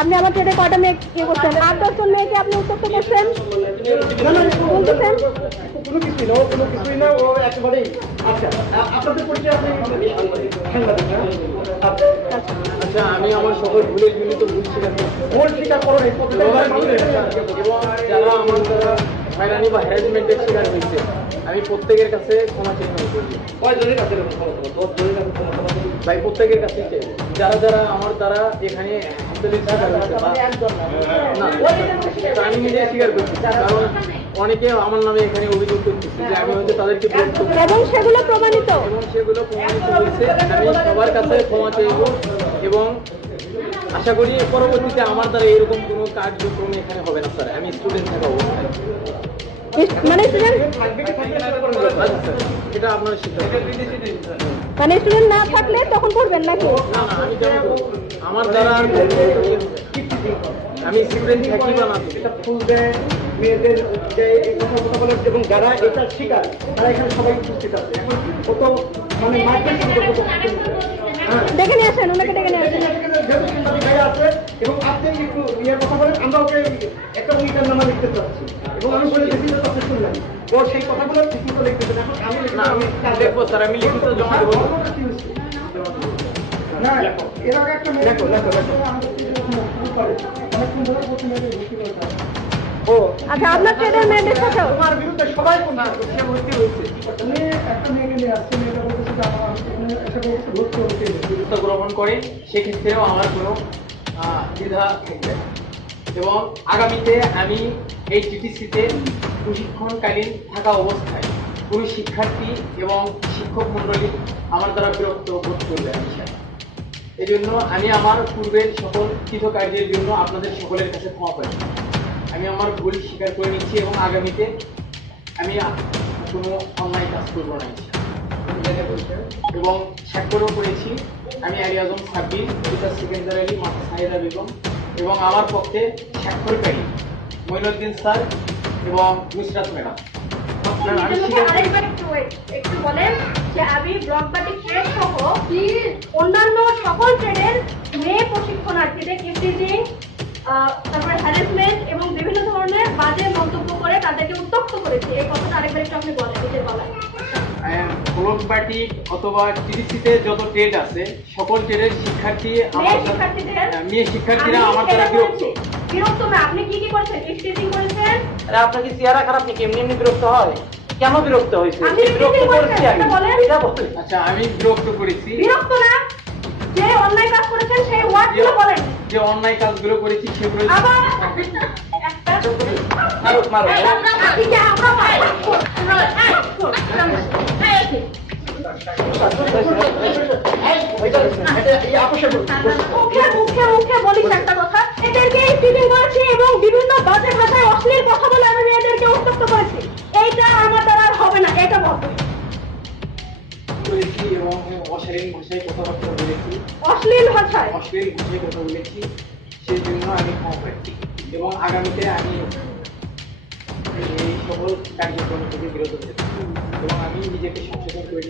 আপনি আমার ট্রেডে কয়টা মেয়ে ইয়ে করছেন? 8-10 জন মেয়েকে আপনি উত্তপ্ত করছেন, বলতেছেন। কোনো কিছুই না ও একেবারেই। আচ্ছা, আপনাদের পরিচয় আপনি সাংবাদিক না? আচ্ছা, আমি আমার সকল ভুলের জন্য তো ভুল স্বীকার করো এই পদ্ধতি এবং যারা আমার দ্বারা হয়রানি বা হ্যারাসমেন্টের শিকার হয়েছে আমি প্রত্যেকের কাছে ক্ষমা চাই মনে করি। কয়জনের কাছে ভাই প্রত্যেকের কাছেই চাই, যারা যারা আমার দ্বারা এখানে আমি নিজে স্বীকার করছি, কারণ অনেকে আমার নামে এখানে অভিযোগ করতেছে যে আমি হয়তো তাদেরকে এবং সেগুলো প্রমাণিত হয়েছে। আমি সবার কাছে ক্ষমা চাইব এবং আশা করি পরবর্তীতে আমার দ্বারা এরকম কোনো কার্যক্রম এখানে হবে না স্যার। আমি স্টুডেন্ট থাকা অবস্থায় মানে স্টুডেন্ট এটা আপনার সিদ্ধান্ত। মানে স্টুডেন্ট না থাকলে তখন করবেন নাকি? না না, আমি আমার দ্বারা আমি স্টুডেন্ট থাকি বা না এটা ফুল দেয় মেয়েদের যে এই কথা বলে এবং যারা এটা শিকার তারা এখানে সবাই উপস্থিত আছে। এখন কত মানে দেখে নিয়ে আসেন, ওনাকে ডেকে নিয়ে আসেন। আছে এবং আপনি একটু ইয়ের কথা বলেন, আমরা ওকে একটা উইটার নামা লিখতে চাচ্ছি এবং আমি বলে দিচ্ছি আপনি শুনলেন ও সেই কথাগুলো ঠিক মতো লিখতেছেন। এখন আমি দেখবো স্যার, আমি লিখিত জমা দেবো না। এর আগে একটা লেখো ও আচ্ছা, আপনার ট্রেডের মেয়েদের সাথেও তোমার বিরুদ্ধে সবাই সে ভর্তি হয়েছে। তুমি একটা মেয়েকে নিয়ে আসছে, মেয়েটা বলতেছে যে আমার ভর্তি হতে গুরুত্ব গ্রহণ করে, সেক্ষেত্রেও আমার কোনো দ্বিধা থাকবে না। এবং আগামীতে আমি এই টিটিসিতে প্রশিক্ষণকালীন থাকা অবস্থায় কোনো শিক্ষার্থী এবং শিক্ষক মণ্ডলী আমার দ্বারা বিরক্ত বোধ করবে না। এই জন্য আমি আমার পূর্বের সকল কৃতকার্যের জন্য আপনাদের সকলের কাছে ক্ষমা পাই। আমি আমার ভুল স্বীকার করে নিচ্ছি এবং আগামীতে আমি কোনো অন্যায় কাজ করবো না এবং স্বাক্ষরও করেছি। আমি আলী আজম সাব্বির, পিতা সিকেন্দার আলী, মাতা সাহিদা বেগম এবং আমার পক্ষে স্বাক্ষরকারী মঈনুদ্দিন স্যার এবং নুসরাত ম্যাডাম। একটু বলেন যে আমি ব্লকবাটি ট্রেড সহ অন্যান্য সকল ট্রেডের মেয়ে প্রশিক্ষণার্থীদের ইফটিজিং, তারপরে হ্যারাসমেন্ট এবং বিভিন্ন ধরনের বাজে মন্তব্য করে তাদেরকে উত্তপ্ত করেছি। এই কথাটা আরেকবার একটু আপনি বলেন, নিজের বলেন। ব্লকবাটি অথবা টিডিসিতে যত ট্রেড আছে সকল ট্রেডের শিক্ষার্থী মেয়ে শিক্ষার্থীরা আমার দ্বারা বিরক্ত না। আপনি কি করেছেন? ইফটিজিং করেছেন। আপনার কি চেহারা খারাপ নাকি? এমনি বিরক্ত হয়? কেন বিরক্ত হয়েছে? বিরক্ত করেছি আমি। আচ্ছা, আমি বিরক্ত করেছি। বিরক্ত না, যে অন্যায় কাজ করেছেন সেই ওয়ার্ডগুলো বলেন। যে অন্যায় কাজগুলো করেছি সেগুলো আবার মারো মুখে বলিস একটা কথা, এদেরকে ইফটিজিং করেছি এবং বিভিন্ন বাজে ভাষায় অশ্লীল কথা বলে আমি মেয়েদেরকে উত্তপ্ত করেছি। এইটা আমার দ্বারা আর হবে না, এটা বল। করেছি এবং অশালীন ভাষায় কথাবার্তা বলেছি। অশ্লীল ভাষায় কথা বলেছি, সেই জন্য আমি ক্ষমা প্রার্থী এবং আগামীতে আমি এই সকল কার্যক্রম থেকে বিরত থাকব এবং আমি নিজেকে সংশোধন করে